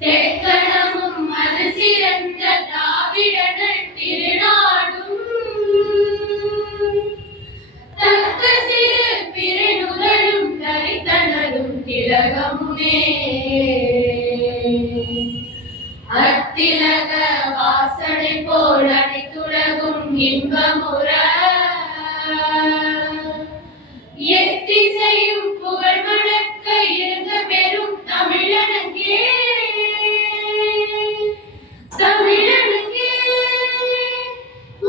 தெக்கணமும் அது சிறந்த திராவிடர்கள் திருநாடும் தக்க சிறு பிறனுதலும் தரித்தனரும் திலகமுமே அத்திலக வாசனை போல் அனைத்துலகும் இன்பமுற எத்திசையும் புகழ் மணக்க இருந்த பெரும் தமிழனுக்கே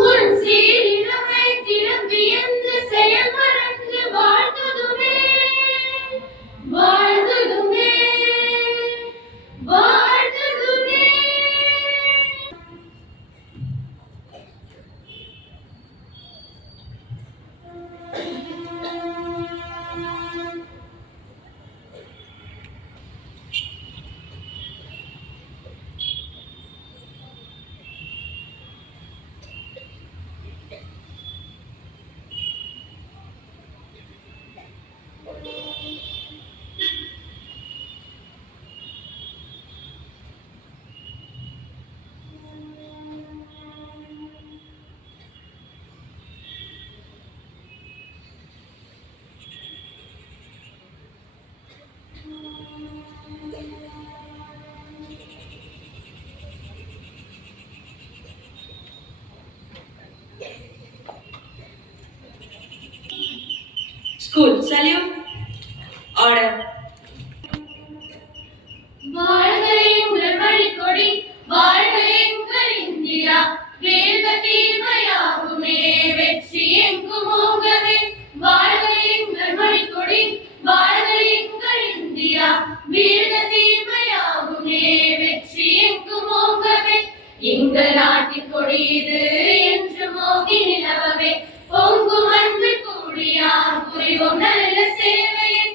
உன் சீரினமை திரும்பி எந்த செயல் மறந்து வாழ்ந்ததுமே வாழ்ந்ததுமே வாழ்ந்ததுமே. School, salute, order. வாழ்க எங்கள் மணிக்கொடி, வாழ்க எங்கள் இந்தியா, வேக தீமையாகுமே வெற்றி எங்கும் ஓங்கவே. வாழ்க எங்கள் மணிக்கொடி, வாழ்க எங்கள் இந்தியா, வேக தீமையாகுமே வெற்றி எங்கும் ஓங்கவே. எங்கள் நாட்டின் கொடி இது என்று மோகி நிலவவே, பொங்கும் அன்பு கூடியார் புரிவோம் நல்ல சேவையை.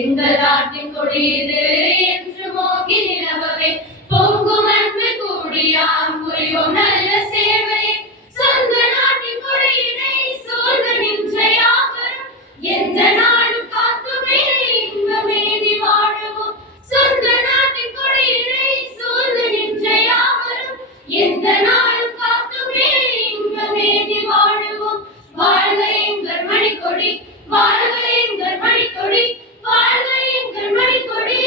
எங்கள் நாட்டின் கொடி இது என்று மோகி நிலவவே, பொங்கும் அன்பு கூடியார் புரிவோம் நல்ல சேவையை. சொந்த நாட்டின் கொடியினை சூழ்ந்து நின்ற யாவரும் எந்த நாடும் காத்துமே இன்பமேதி வாழுவோம். சொந்த நாட்டின் கொடியினை சூழ்ந்து நின்ற யாவரும் எந்த நாடும் காத்துமே இன்பமேதி வாழுவோம். வாழ்க எங்கள் மணிக்கொடி, வாழ்க எங்கள் மணிக்கொடி, வாழ்க எங்கள் மணிக்கொடி.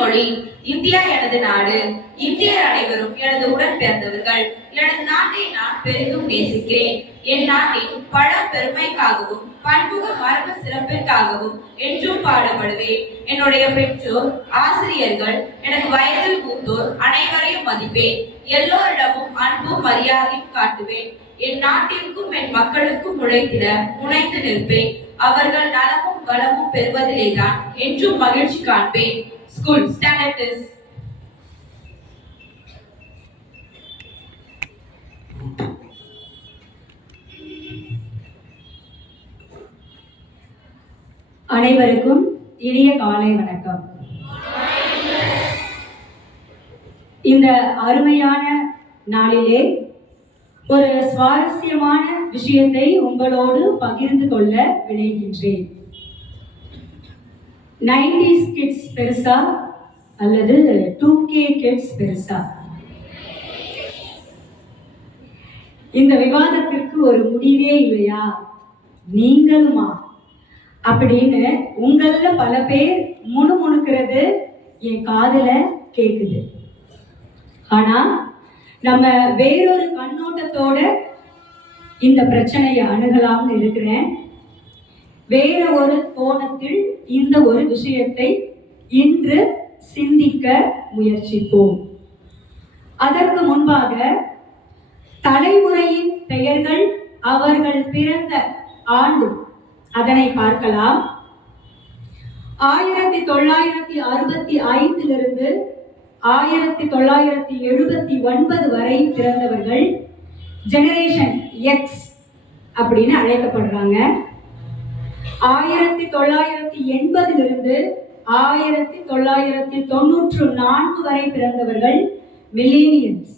மொழி இந்தியா எனது நாடு, இந்தியர் அனைவரும் எனது உடன் பிறந்தவர்கள். எனது நாட்டை நான் பெரிதும் நேசிக்கிறேன். என் நாட்டின் பல பெருமைக்காகவும் பன்முக மரபு சிறப்பிற்காகவும் என்றும் பாடுபடுவேன். என்னுடைய பெற்றோர், ஆசிரியர்கள், எனக்கு வயதில் மூத்தோர் அனைவரையும் மதிப்பேன். எல்லோரிடமும் அன்பும் மரியாதையும் காட்டுவேன். என் நாட்டிற்கும் என் மக்களுக்கும் உழைத்திட முனைந்து நிற்பேன். அவர்கள் நலமும் வளமும் பெறுவதிலேதான் என்றும் மகிழ்ச்சி காண்பேன். School, stand at this. அனைவருக்கும் இனிய காலை வணக்கம். இந்த அருமையான நாளிலே ஒரு சுவாரஸ்யமான விஷயத்தை உங்களோடு பகிர்ந்து கொள்ள விளைகின்றேன். 90s கிட்ஸ் பெருசா அல்லது 2K கிட்ஸ் பெருசா? இந்த விவாதத்திற்கு ஒரு முடிவே இல்லையா? நீங்களுமா அப்படின்னு உங்கள பல பேர் முணுமுணுக்கிறது என் காதுல கேக்குது. ஆனா நம்ம வேறொரு கண்ணோட்டத்தோட இந்த பிரச்சனையை அணுகலாம்னு இருக்கிறேன். வேற ஒரு கோணத்தில் இந்த ஒரு விஷயத்தை இன்று சிந்திக்க முயற்சிப்போம். அதற்கு முன்பாக தலைமுறையின் பெயர்கள், அவர்கள் பிறந்த ஆண்டு அதனை பார்க்கலாம். 1965 1979 வரை பிறந்தவர்கள் ஜெனரேஷன் எக்ஸ் அப்படின்னு அழைக்கப்படுறாங்க. 1980 1994 வரை பிறந்தவர்கள் மில்லேனியல்ஸ்.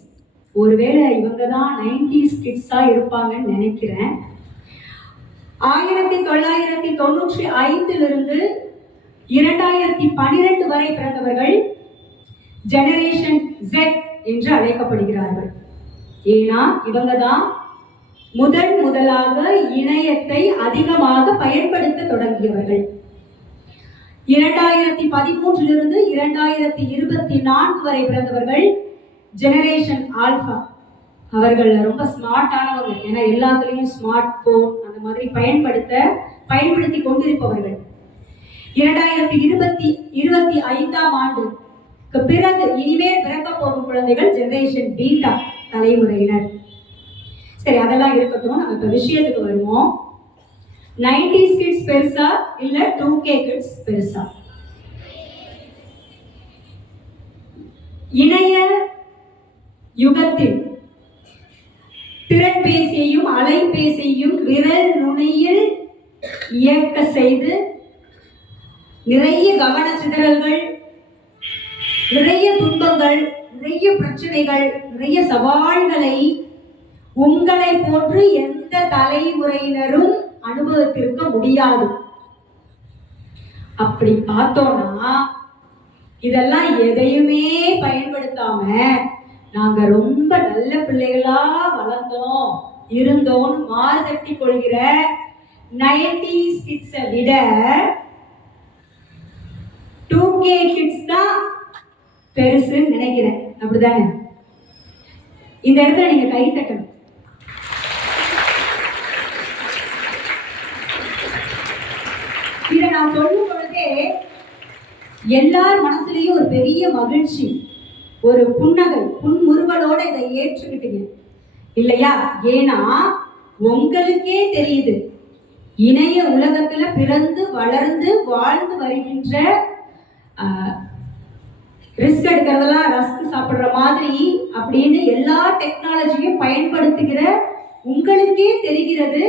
ஒருவேளை இவங்க தான் 90s கிட்ஸா இருப்பாங்கன்னு நினைக்கிறேன். 1995 2012 வரை பிறந்தவர்கள் ஜெனரேஷன் Z என்று அழைக்கப்படுகிறார்கள். ஏன்னா இவங்க தான் முதலாக இணையத்தை அதிகமாக பயன்படுத்த தொடங்கியவர்கள். 2013 2024 வரை பிறந்தவர்கள் ஜெனரேஷன் ஆல்பா. அவர்கள் ரொம்ப ஸ்மார்ட்டானவங்க. ஏன்னா எல்லாத்துலேயும் ஸ்மார்ட் போன் அந்த மாதிரி பயன்படுத்தி கொண்டிருப்பவர்கள். 2025ஆம் ஆண்டுக்கு பிறகு இனிமேல் பிறக்க போகும் குழந்தைகள் ஜெனரேஷன் பீட்டா தலைமுறையினர். சரி, அதெல்லாம் இருக்கட்டும். நம்ம இப்ப விஷயத்துக்கு வருவோம். 90s கிட்ஸ் பெருசா இல்ல 2K கிட்ஸ் பெருசா? இணைய யுகத்தில் திறன்பேசியையும் அலைபேசியையும் விரல் நுனியில் இயக்க செய்து நிறைய கவன சிதறல்கள், நிறைய துன்பங்கள், நிறைய பிரச்சனைகள், நிறைய சவால்களை உங்களை போன்று எந்த தலைமுறையினரும் அனுபவத்திற்க முடியாது. அப்படி பார்த்தோம்னா இதெல்லாம் எதையுமே பயன்படுத்தாம நாங்க ரொம்ப நல்ல பிள்ளைகளா இருந்தோம்னு மாறுதட்டி கொள்கிற 90s கிட்ஸை விட 2K கிட்ஸ் தான் பெருசுன்னு நினைக்கிறேன். அப்படிதானே? இந்த இடத்துல நீங்க கை தட்டணும். இதை நான் சொல்லும் பொழுதே எல்லார் மனசுலயும் ஒரு பெரிய மகிழ்ச்சி, ஒரு புன்முறுவலோட இதை ஏற்றுக்கிட்டீங்க இல்லையா? ஏன்னா உங்களுக்கே தெரியுது, இணைய உலகத்துல பிறந்து வளர்ந்து வாழ்ந்து வருகின்ற ரிஸ்க் எடுக்கிறதெல்லாம் ரஸ்க் சாப்பிடுற மாதிரி அப்படின்னு எல்லா டெக்னாலஜியும் பயன்படுத்துகிற உங்களுக்கே தெரிகிறது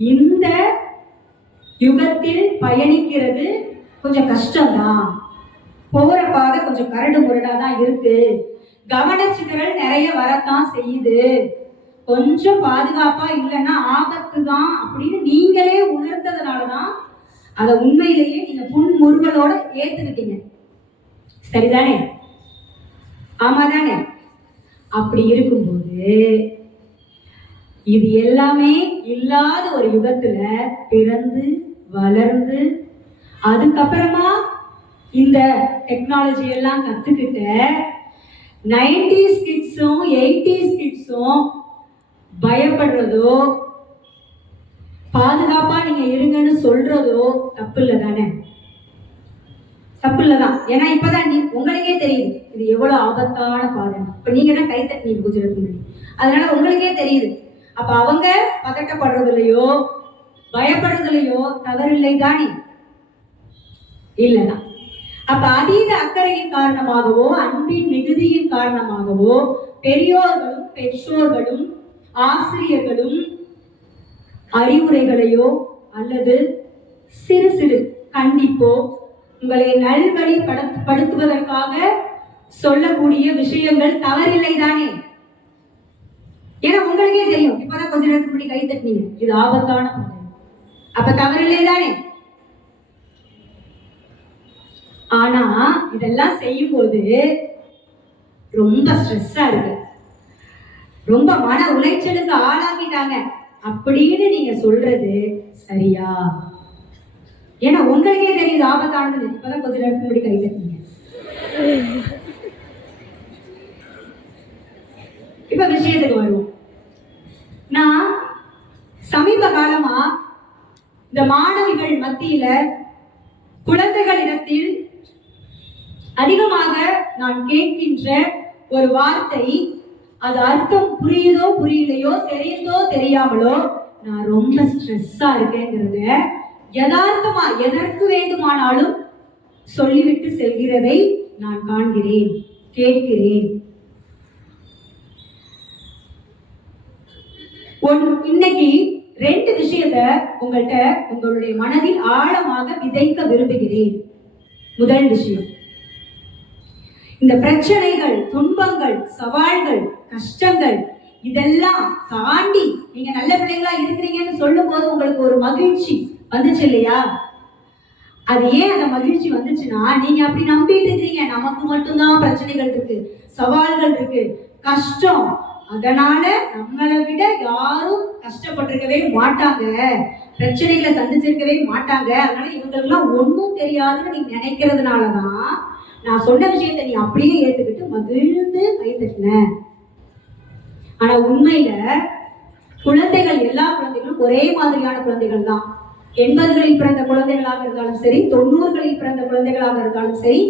இந்த யுகத்தில் பயணிக்கிறது கொஞ்சம் கஷ்டம்தான். போற பாதை கொஞ்சம் கரடு முரடா தான் இருக்கு. கவனச்சிதறல் நிறைய வரத்தான் செய்யுது. கொஞ்சம் பாதுகாப்பா இல்லைன்னா ஆபத்து தான் அப்படின்னு நீங்களே உணர்ந்ததுனாலதான் அதை உண்மையிலேயே நீங்க புன்முறுவலோட ஏத்துக்கிட்டீங்க. சரிதானே? ஆமா தானே? அப்படி இருக்கும்போது இது எல்லாமே இல்லாத ஒரு யுகத்துல பிறந்து வளர்ந்து அதுக்கப்புறமா இந்த டெக்னாலஜி எல்லாம் கத்துக்கிட்ட 90s கிட்ஸும் 80s கிட்ஸும் பயப்படுறதோ பாதுகாப்பா நீங்க இருங்கன்னு சொல்றதோ தப்பு இல்லை தானே? தப்பு இல்லதான். ஏன்னா இப்பதான் உங்களுக்கே தெரியுது இது எவ்வளவு ஆபத்தான பாதை. இப்ப நீங்க தான் கை தட்டினீங்க குஜராத், அதனால உங்களுக்கே தெரியுது. அப்ப அவங்க பதட்டப்படுறதுலையோ பயப்படுறதுலையோ தவறில்லை தானே? இல்லதான். அப்ப அதீத அக்கறையின் காரணமாகவோ அன்பின் மிகுதியின் காரணமாகவோ பெரியோர்களும் பெற்றோர்களும் ஆசிரியர்களும் அறிவுரைகளையோ அல்லது சிறு சிறு கண்டிப்போ உங்களை நல்வழி படுத்துவதற்காக சொல்லக்கூடிய விஷயங்கள் தவறில்லை தானே? ஏன்னா உங்களுக்கே தெரியும். இப்பதான் கொஞ்ச நேரத்துக்கு முன்னாடி கை தட்டினீங்க இது ஆபத்தான பாதை. அப்ப தவறில்லை தானே? ஆனா இதெல்லாம் செய்யும் போது ரொம்ப ஸ்ட்ரெஸ்ஸா இருக்கு, ரொம்ப மன உளைச்சலுக்கு ஆளாக்கிட்டாங்க அப்படின்னு நீங்க சொல்றது சரியா? ஏன்னா உங்களுக்கே தெரியுது ஆபத்தானது. இப்பதான் கொஞ்ச நேரத்துக்கு முன்னாடி கை தட்டினீங்க. இப்ப விஷயத்துக்கு வருவோம். நான் சமீப காலமா இந்த மாணவிகள் மத்தியில குழந்தைகளிடத்தில் அதிகமாக நான் கேட்கின்ற ஒரு வார்த்தை, அது அர்த்தம் புரியுதோ புரியலையோ தெரியுதோ தெரியாமலோ நான் ரொம்ப ஸ்ட்ரெஸ்ஸா இருக்கேங்கிறத யதார்த்தமா எதற்கு வேண்டுமானாலும் சொல்லிவிட்டு செல்கிறதை நான் காண்கிறேன், கேட்கிறேன். இன்னைக்கு 2 விஷயத்த உங்களுடைய மனதில் ஆழமாக விதைக்க விரும்புகிறேன். முதல் விஷயம், இந்த பிரச்சனைகள், துன்பங்கள், சவால்கள், கஷ்டங்கள் இதெல்லாம் தாண்டி நீங்க நல்ல பிள்ளைங்களா இருக்கிறீங்கன்னு சொல்லும் போது உங்களுக்கு ஒரு மகிழ்ச்சி வந்துச்சு இல்லையா? அது ஏன் அந்த மகிழ்ச்சி வந்துச்சுன்னா, நீங்க அப்படி நம்பிட்டு இருக்கீங்க, நமக்கு மட்டும்தான் பிரச்சனைகள் இருக்கு, சவால்கள் இருக்கு, கஷ்டம், அதனால நம்மளை விட யாரும் கஷ்டப்பட்டிருக்கவே மாட்டாங்க, பிரச்சனைகளை சந்திச்சிருக்கவே மாட்டாங்க, அதனால இவங்களுக்கெல்லாம் ஒன்றும் தெரியாதுன்னு நீங்க நினைக்கிறதுனாலதான் நான் சொன்ன விஷயத்தை நீ அப்படியே ஏத்துக்கிட்டு மகிழ்ந்து கைத்தட்டின. ஆனா உண்மையில குழந்தைகள், எல்லா குழந்தைகளும் ஒரே மாதிரியான குழந்தைகள் தான். 80களில் பிறந்த குழந்தைகளாக இருந்தாலும் சரி, 90களில் பிறந்த குழந்தைகளாக இருந்தாலும் சரி,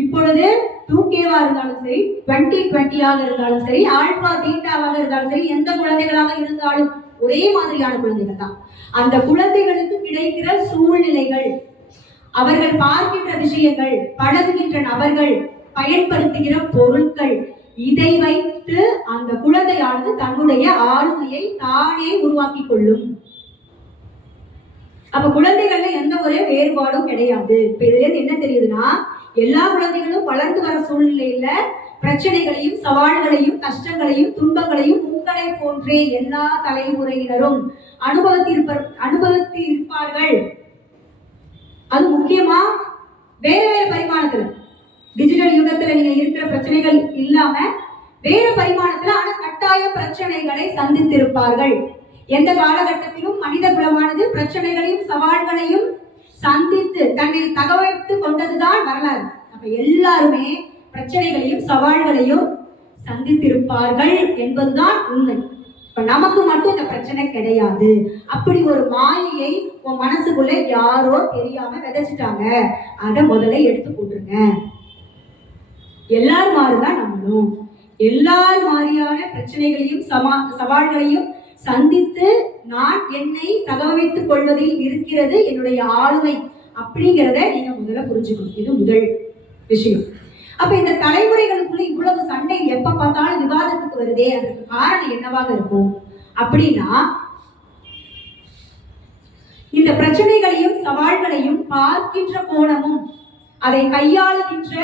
இப்பொழுது 2K-வா இருந்தாலும் சரி, 2020-ஆக இருந்தாலும் சரி, ஆல்பா பீட்டாவாக இருந்தாலும் சரி, எந்த குழந்தைகளாக இருந்தாலும் ஒரே மாதிரியான குழந்தைகள் தான். அந்த குழந்தைகளுக்கு கிடைக்கிற சூழ்நிலைகள், அவர்கள் பார்க்கின்ற விஷயங்கள், பழகுகின்ற நபர்கள், பயன்படுத்துகிற பொருட்கள், இதை வைத்து அந்த குழந்தையானது தன்னுடைய ஆளுமையை தானே உருவாக்கி கொள்ளும். அப்ப குழந்தைகள்ல எந்த ஒரு வேறுபாடும் கிடையாது. இப்ப இதுல இருந்து என்ன தெரியுதுன்னா, எல்லா குழந்தைகளும் வளர்ந்து வர சூழ்நிலையில பிரச்சனைகளையும், சவால்களையும், கஷ்டங்களையும், துன்பங்களையும் உங்களை போன்றே எல்லா தலைமுறையினரும் அனுபவித்திருப்பார்கள். அது முக்கியமா வேற வேற பரிமாணத்துல, டிஜிட்டல் யுகத்துல நீங்க இருக்கிற பிரச்சனைகள் இல்லாம வேற பரிமாணத்துல ஆனா கட்டாய பிரச்சனைகளை சந்தித்திருப்பார்கள். எந்த காலகட்டத்திலும் மனித குலமானது பிரச்சனைகளையும் சவால்களையும் சந்தித்து தன்னை தகவமைத்து கொண்டதுதான் வரலாறு. அப்ப எல்லாருமே பிரச்சனைகளையும் சவால்களையும் சந்தித்திருப்பார்கள் என்பதுதான் உண்மை. இப்ப நமக்கு மட்டும் இந்த பிரச்சனை கிடையாது. அப்படி ஒரு மாயையை உன் மனசுக்குள்ள யாரோ தெரியாம விதைச்சிட்டாங்க, அதை முதல்ல எடுத்து போட்டுருங்க. எல்லாரும் மாறுதான் நம்மளும். எல்லார் மாதிரியான பிரச்சனைகளையும் சவால்களையும் சந்தித்து நான் என்னை தகவமைத்துக் கொள்வதில் இருக்கிறது என்னுடைய ஆளுமை அப்படிங்கிறத நீங்க முதல்ல புரிஞ்சுக்கணும். இது முதல் விஷயம். அப்ப இந்த தலைமுறைகளுக்குள்ள இவ்வளவு சண்டை எப்ப பார்த்தாலும் விவாதத்துக்கு வருதே, அதற்கு காரணம் என்னவாக இருக்கும் அப்படின்னா, இந்த பிரச்சனைகளையும் சவால்களையும் பார்க்கின்ற கோணமும் அதை கையாளுகின்ற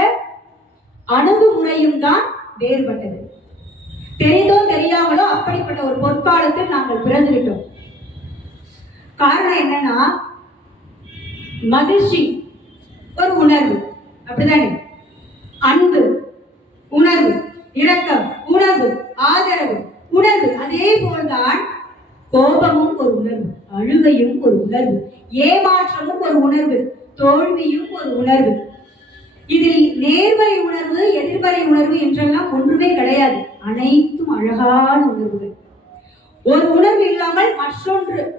அணுகுமுறையும் தான் வேறுபட்டது. தெரிந்தோ தெரியாமலோ அப்படிப்பட்ட ஒரு பொற்காலத்தில் நாங்கள் பிறந்து விட்டோம். காரணம் என்னன்னா, மகிழ்ச்சி ஒரு உணர்வு, அப்படிதானே? அன்பு உணர்வு, இரக்கம் உணர்வு, ஆதரவு உணர்வு. அதே போல்தான் கோபமும் ஒரு உணர்வு, அழுகையும் ஒரு உணர்வு, ஏமாற்றமும் ஒரு உணர்வு, தோல்வியும் ஒரு உணர்வு. இதில் நேர்மறை உணர்வு, எதிர்மறை உணர்வு என்றெல்லாம் ஒன்றுமே கிடையாது. அனைத்தும் அழகான உணர்வுகள். ஒரு உணர்வு இல்லாமல்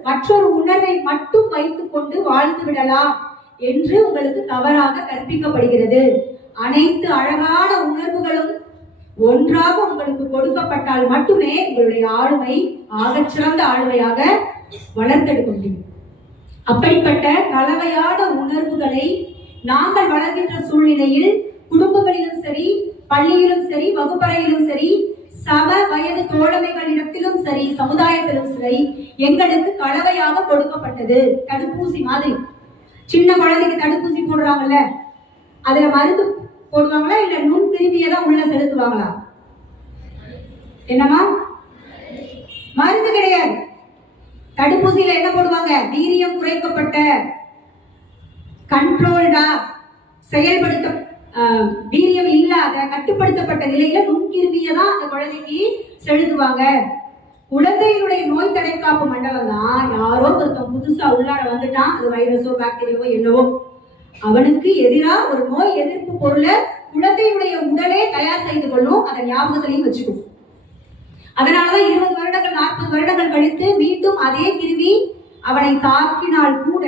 மற்றொரு உணர்வை மட்டும் வைத்துக் கொண்டு வாழ்ந்து விடலாம் என்று உங்களுக்கு தவறாக கற்பிக்கப்படுகிறது. அனைத்து அழகான உணர்வுகளும் ஒன்றாக உங்களுக்கு கொடுக்கப்பட்டால் மட்டுமே உங்களுடைய ஆளுமை ஆகச்சிறந்த ஆளுமையாக வளர்த்தெடுக்க முடியும். அப்படிப்பட்ட கலவையான உணர்வுகளை நாங்கள் வளர்கின்ற சூழ்நிலையில் குடும்பங்களிலும் சரி, பள்ளியிலும் சரி, வகுப்பறையிலும் சரி, சம வயது தோழமைகளிடத்திலும் சரி, சமுதாயத்திலும் சரி, எங்களுக்கு கலவையாக கொடுக்கப்பட்டது. தடுப்பூசி மாதிரி சின்ன குழந்தைக்கு தடுப்பூசி போடுறாங்கல்ல, அதுல மருந்து போடுவாங்களா இல்ல நுண் கிருமியை தான் உள்ள செலுத்துவாங்களா? என்னமா? மருந்து கிடையாது. தடுப்பூசியில என்ன போடுவாங்க? வீரியம் குறைக்கப்பட்ட, கண்ட்ரோல்டா, செயல்படுத்த, வீரியம் இல்லாத, கட்டுப்படுத்தப்பட்ட நிலையில நுண்கிருமியை தான் அந்த குழந்தைக்கு செலுத்துவாங்க. குழந்தையினுடைய நோய் தடைக்காப்பு மண்டலம் தான் யாரோ ஒருத்தன் புதுசா உள்ளார வந்துட்டான், அது வைரஸோ பாக்டீரியாவோ என்னவோ, அவனுக்கு எதிராக ஒரு நோய் எதிர்ப்பு பொருளை குழந்தையுடைய உடலே தயார் செய்து கொள்ளும். அதை ஞாபகத்திலையும் வச்சுக்கும். அதனாலதான் 20 வருடங்கள் 40 வருடங்கள் கழித்து மீண்டும் அதே கிருமி அவனை தாக்கினால் கூட,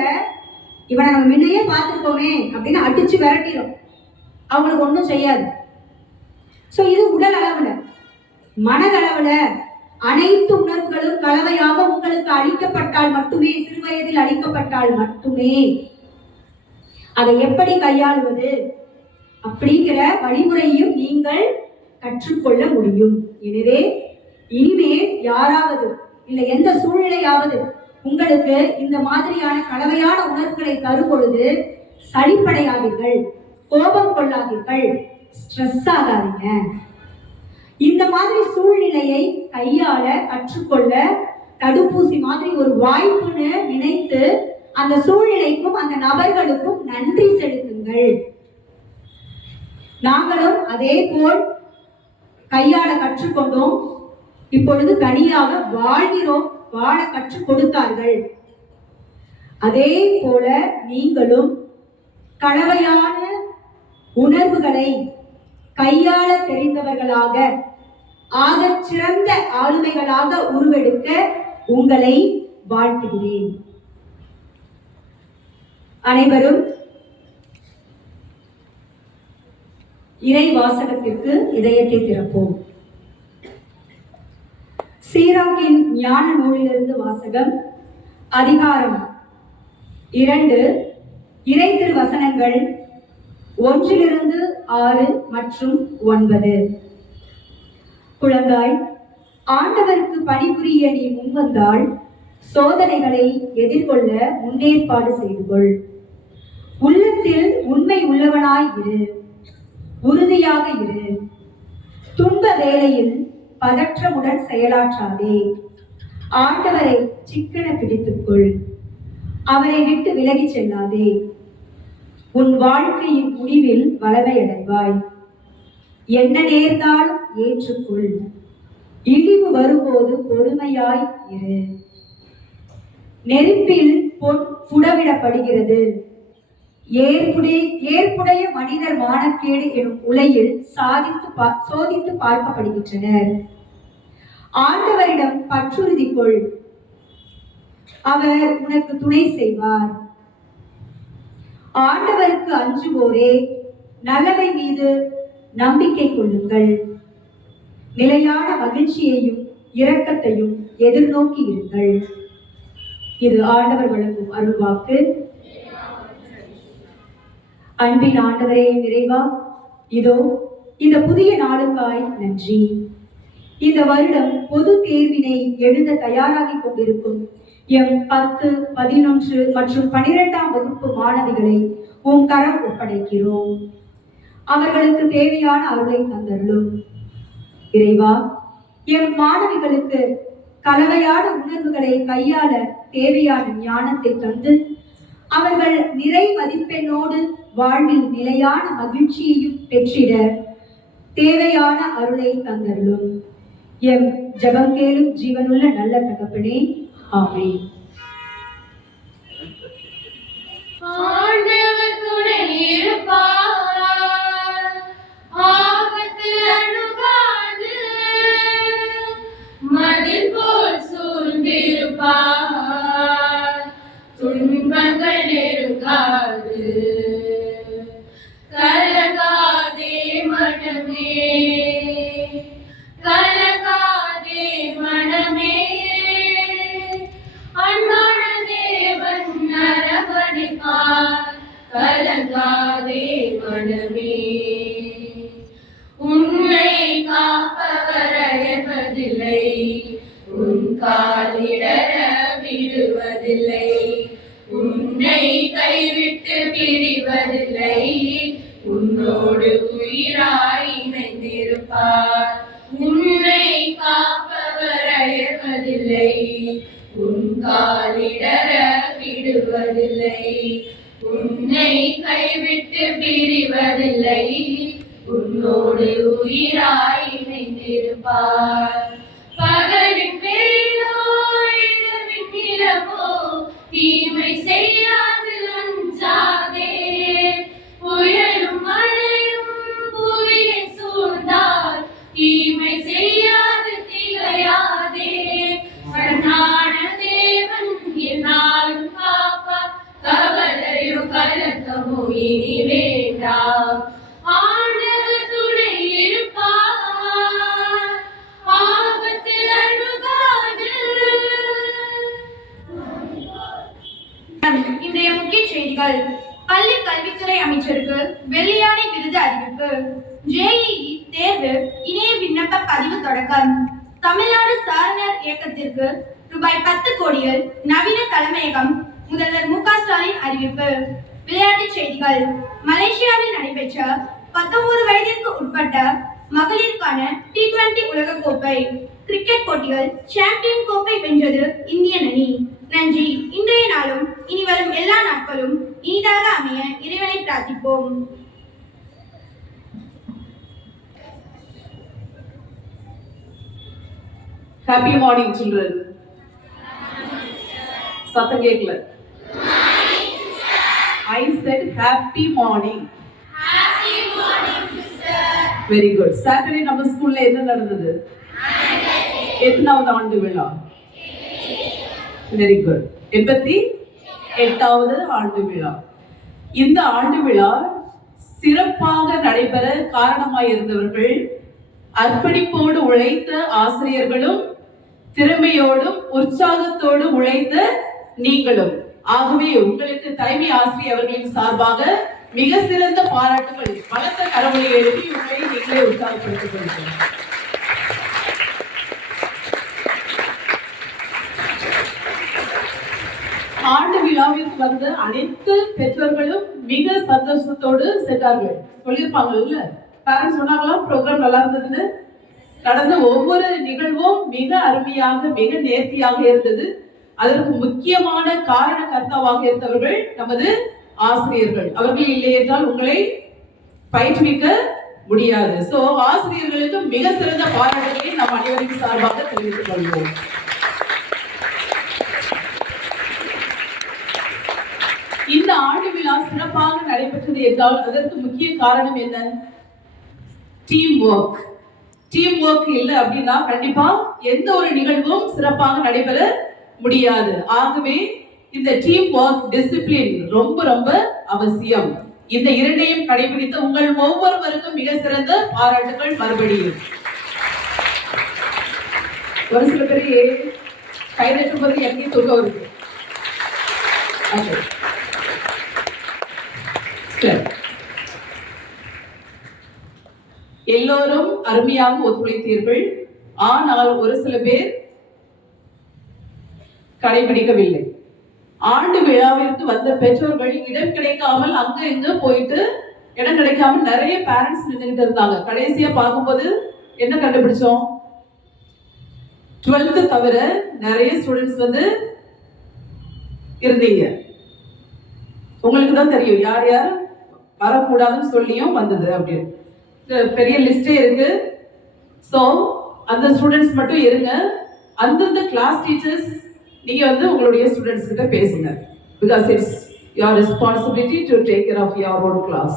இவனை நம்ம முன்னையே பார்த்துருக்கோமே அப்படின்னு அடிச்சு விரட்டிடும், அவங்களுக்கு ஒன்றும் செய்யாது. சோ இது உடல் அளவுல. மனதளவுல அனைத்து உணர்வுகளும் கலவையாக உங்களுக்கு அளிக்கப்பட்டால் மட்டுமே, சிறுவயதில் அளிக்கப்பட்டால் மட்டுமே அதை எப்படி கையாளுவது அப்படிங்கிற வழிமுறையும் நீங்கள் கற்றுக்கொள்ள முடியும். எனவே இனிமேல் யாராவது இல்லை எந்த சூழ்நிலையாவது உங்களுக்கு இந்த மாதிரியான கலவையான உணர்வுகளை தரும் பொழுது சலிப்படையாதீர்கள், கோபம் கொள்ளாதீர்கள், ஸ்ட்ரெஸ் ஆகாதீங்க. இந்த மாதிரி சூழ்நிலையை கையாள கற்றுக்கொள்ள தடுப்பூசி மாதிரி ஒரு வாய்ப்புன்னு நினைத்து அந்த சூழ்நிலைக்கும் அந்த நபர்களுக்கும் நன்றி செலுத்துங்கள். நாங்களும் அதே போல் கையாள கற்றுக்கொண்டோம். இப்பொழுது தனியாக வாழ்கிறோம், வாழ கற்றுக் கொடுத்தார்கள். அதே போல நீங்களும் கலவையான உணர்வுகளை கையாள தெரிந்தவர்களாக, ஆகச் சிறந்த ஆளுமைகளாக உருவெடுக்க உங்களை வாழ்த்துகிறேன். அனைவரும் இறை வாசகத்திற்கு இதயத்தை திறப்போம். சீராக்கின் ஞான நூலிலிருந்து வாசகம். அதிகாரம் 2, இறை திருவசனங்கள் 1-6 மற்றும் 9. குழந்தாய், ஆண்டவருக்கு பணிபுரிய நீ முன்வந்தால் சோதனைகளை எதிர்கொள்ள முன்னேற்பாடு செய்து கொள். உள்ளத்தில் உண்மை உள்ளவனாய் இரு, உறுதியாக இரு. துன்ப வேளையில் பதற்றமுடன் செயலாற்றாதே. ஆண்டவரை சிக்கன பிடித்துக்கொள், அவரை விட்டு விலகிச் செல்லாதே. உன் வாழ்க்கையின் முடிவில் வளமையடைவாய். என்ன நேர்ந்தாலும் ஏற்றுக்கொள். இழிவு வரும்போது பொறுமையாய் இரு. நெருப்பில் பொன் புடவிடப்படுகிறது. ஏற்புடைய மனிதர் மானக்கேடு எனும் உலையில் சோதித்து பார்க்கப்படுகின்றனர். ஆண்டவரிடம் பற்றுறுதி கொள், அவர் உனக்கு துணை செய்வார். ஆண்டவருக்கு அஞ்சுவோரே, நல்லவை மீது நம்பிக்கை கொள்ளுங்கள். நிலையான மகிழ்ச்சியையும் இரக்கத்தையும் எதிர்நோக்கி இருங்கள். இது ஆண்டவர் வழங்கும் அருள்வாக்கு. அன்பின் ஆண்டவரே இறைவா, இதோ இந்த புதிய நாளுக்காய் நன்றி. இந்த வருடம் பொது தேர்வினை எழுத தயாராகி கொண்டிருக்கும் எம் 10, 11 மற்றும் 12ஆம் வகுப்பு மாணவிகளை உம் கரம் ஒப்படைக்கிறோம். அவர்களுக்கு தேவையான அருளை தந்தருளும். இறைவா, எம் மாணவிகளுக்கு கலவையான உணர்வுகளை கையாள தேவையான ஞானத்தை தந்து அவர்கள் நிறை மதிப்பெண்ணோடு வாழ்வில் நிலையான மகிழ்ச்சியையும் பெற்றிட தேவையான அருளை தந்தருளும். எம் ஜெபம் கேளும் ஜீவனுள்ள நல்ல தகப்பனே, ஆமென். ஆண்டவர் துணை இருப்பார், ஆபத்து அணுகாது. மதில் போல் சூழ்ந்திருப்பார், துன்பங்கள் நெருங்காது. கலங்காதே மனமே, கலங்காதே மனமே. அன்பான தேவன் அரவணைப்பார், கலங்காதே மனமே. உன்னை காப்பவர் அயர்வதில்லை, உன் காலிடர விடுவதில்லை. உன்னை கைவிட்டு பிரிவதில்லை, உன்னோடு உயிராய் இணைந்திருப்பார். உன்னை காப்பவர் அயர்வதில்லை, உன் காலிடர விடுவதில்லை. உன்னை கைவிட்டு பிரிவதில்லை, உன்னோடு உயிராய் இணைந்திருப்பார். பகலின் வேலோ இரவின் நிலவோ தீமை செய்யாது அஞ்சாதே. புயலும் மழையும் புவியை சூழ்ந்தால் தீமை செய்யாது திகையாதே. கண்ணான தேவன் என்னாலும் காப்பார், கவலையோ கலக்கமோ இனி வேண்டாம். ஆண்டவர் துணை இருப்பார், ஆபத்து அணுகாது. இன்றைய முக்கிய செய்திகள். பள்ளி கல்வித்துறை அமைச்சருக்கு வெள்ளியானை விருது அறிவிப்பு. JEE தேர்வு இணைய விண்ணப்ப பதிவு தொடக்கம். தமிழ்நாடு சாரணர் இயக்கத்திற்கு ரூபாய் 10 கோடியில் நவீன தலைமையகம். முதல்வர் மு க ஸ்டாலின் அறிவிப்பு. விளையாட்டுச் செய்திகள். மலேசியாவில் நடைபெற்ற 19 வயதிற்கு உட்பட்ட மகளிருக்கான T20 உலகக்கோப்பை கிரிக்கெட் போட்டிகள் சாம்பியன் கோப்பை வென்றது இந்தியன் அணி. நன்றி. இன்றைய நாளும் இனி வரும் எல்லா நாட்களும் இனிதாக அமைய இறைவனை பிரார்த்திப்போம். Happy morning, children. சத்தம் கேட்கல. I said happy morning. Happy morning, sister. Very good. Saturday நம்ம ஸ்கூல்ல என்ன நடந்தது? எத்தனாவது ஆண்டு விழா? Very good. 88வது ஆண்டு விழா. இந்த ஆண்டு விழா சிறப்பாக நடைபெற காரணமாய் இருந்தவர்கள் அர்ப்பணிப்போடு உழைத்த ஆசிரியர்களும் திறமையோடும் உற்சாகத்தோடு உழைத்த நீங்களும். ஆகவே உங்களுக்கு தலைமை ஆசிரியர் அவர்களின் சார்பாக மிக சிறந்த பாராட்டுகள். பலத்த கரவொலி எழுப்பி உங்களை நீங்களே உற்சாகப்படுத்திக் கொள்கிறேன். ஆண்டு விழாவிற்கு வந்த அனைத்து பெற்றோர்களும் மிக சந்தோஷத்தோடு சென்றார்கள். சொல்லியிருப்பாங்கல்ல, பேரண்ட்ஸ் சொன்னாங்களா ப்ரோக்ராம் நல்லா இருந்ததுன்னு. நடந்த ஒவ்வொரு நிகழ்வும் மிக அருமையாக மிக நேர்த்தியாக இருந்தது. அதற்கு முக்கியமான காரணகர்த்தாவாக இருந்தவர்கள் நமது ஆசிரியர்கள். அவர்கள் இல்லை என்றால் உங்களை பயிற்றுவிக்க முடியாது. சோ ஆசிரியர்களுக்கு மிக சிறந்த பாராட்டுகளை நாம் அனைவரின் சார்பாக தெரிவித்துக் கொள்வோம். இந்த ஆண்டு விழா சிறப்பாக நடைபெற்றது என்றால் அதற்கு முக்கிய காரணம் என்ன? Team work. டீம் ஒர்க் இல்லை அப்படின்னா கண்டிப்பா எந்த ஒரு நிகழ்வும் சிறப்பாக நடைபெற முடியாது. ஆகவே இந்த டீம் ஒர்க் டிசிப்ளின் ரொம்ப ரொம்ப அவசியம். இந்த இரண்டையும் கடைபிடித்த உங்கள் ஒவ்வொருவருக்கும் மிக சிறந்த பாராட்டுகள். மறுபடியும் ஒரு சில பேர் கைதட்டும் போது எங்கேயும் தூக்கம் வருது. எல்லோரும் அருமையாக ஒத்துழைத்தீர்கள். ஆனால் ஒரு சில பேர் கடைபிடிக்கவில்லை. ஆண்டு விழாவிற்கு வந்த பெற்றோர்கள் இடம் கிடைக்காமல் அங்க இங்க போயிட்டு இடம் கிடைக்காமல் நிறைய பேரண்ட்ஸ் நின்றுட்டு இருந்தாங்க. கடைசியா பார்க்கும்போது என்ன கண்டுபிடிச்சோம்? 12th தவிர நிறைய ஸ்டூடெண்ட்ஸ் வந்து இருந்தீங்க. உங்களுக்கு தான் தெரியும் யார் யார் வரக்கூடாதுன்னு சொல்லியும் வந்தது அப்படின்னு பெரிய லிஸ்டே இருக்கு. ஸோ அந்த ஸ்டூடெண்ட்ஸ் மட்டும் இருங்க. அந்தந்த கிளாஸ் டீச்சர்ஸ் நீங்க வந்து உங்களுடைய ஸ்டூடெண்ட்ஸ் கிட்ட பேசுங்க. Because it's your responsibility to take care of your own class.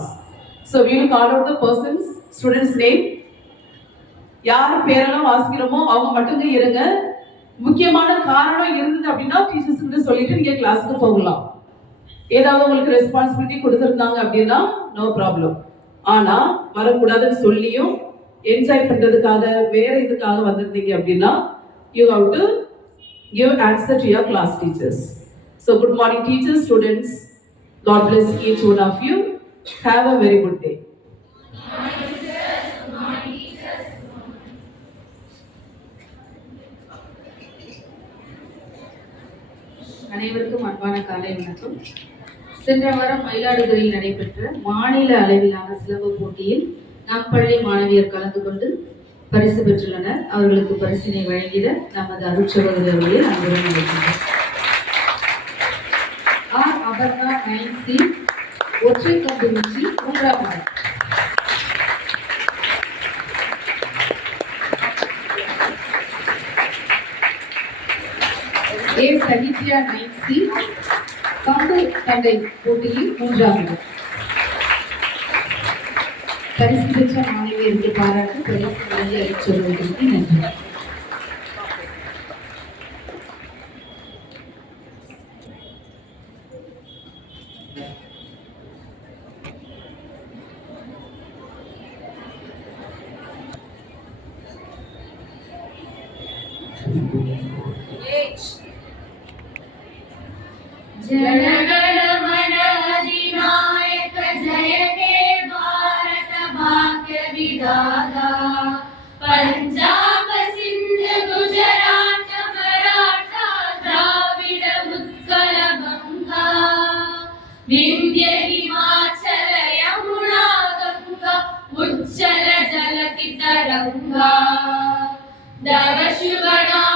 So we will call out the person's student's name. யார் பேரெல்லாம் வாசிக்கிறோமோ அவங்க மட்டும் இருங்க. முக்கியமான காரணம் இருந்தது அப்படின்னா டீச்சர்ஸ் கிட்ட சொல்லிட்டு நீங்க கிளாஸுக்கு போகலாம். ஏதாவது உங்களுக்கு ரெஸ்பான்சிபிலிட்டி கொடுத்துருந்தாங்க அப்படின்னா நோ ப்ராப்ளம். ஆனா வரக்கூடாதுன்னு சொல்லியும் என்ஜாய் பண்றதுக்காக வேற இதுக்காக வந்திருந்தீங்க அப்படின்னா you have to give answer to your class teachers. So good morning teachers, students. God bless each one of you. Have a very good day. அனைவருக்கும் அன்பான காலை வணக்கம். சென்ற வாரம் மயிலாடுதுறையில் நடைபெற்ற மாநில அளவிலான சிலம்ப போட்டியில் நம் பள்ளி மாணவியர் கலந்து கொண்டு பரிசு பெற்றுள்ளனர். அவர்களுக்கு பரிசினை வழங்கிட நமது அருட்சகோதரி அவர்களை அன்புடன் அழைக்கின்றோம். ஆர் அபர்ணா 9C ஒற்றை கம்பு வீச்சு 3ஆம் இடம். ஏ சகித்யா 9C கம்பு சண்டை போட்டியில் 3ஆம் இடம். பரிசு பெற்ற மாணவியருக்கு பாராட்டு பரிசு வழங்கி அளிச்சவர்களுக்கு நன்றி. जनगण मन अधिनायक जय हे भारत भाग्य विधाता पंजाब सिंध गुजरात मराठा द्राविड उत्कल गंगा विंध्य हिमाचल यमुना गंगा उच्चल जलति तरंगा तव शुभ नाम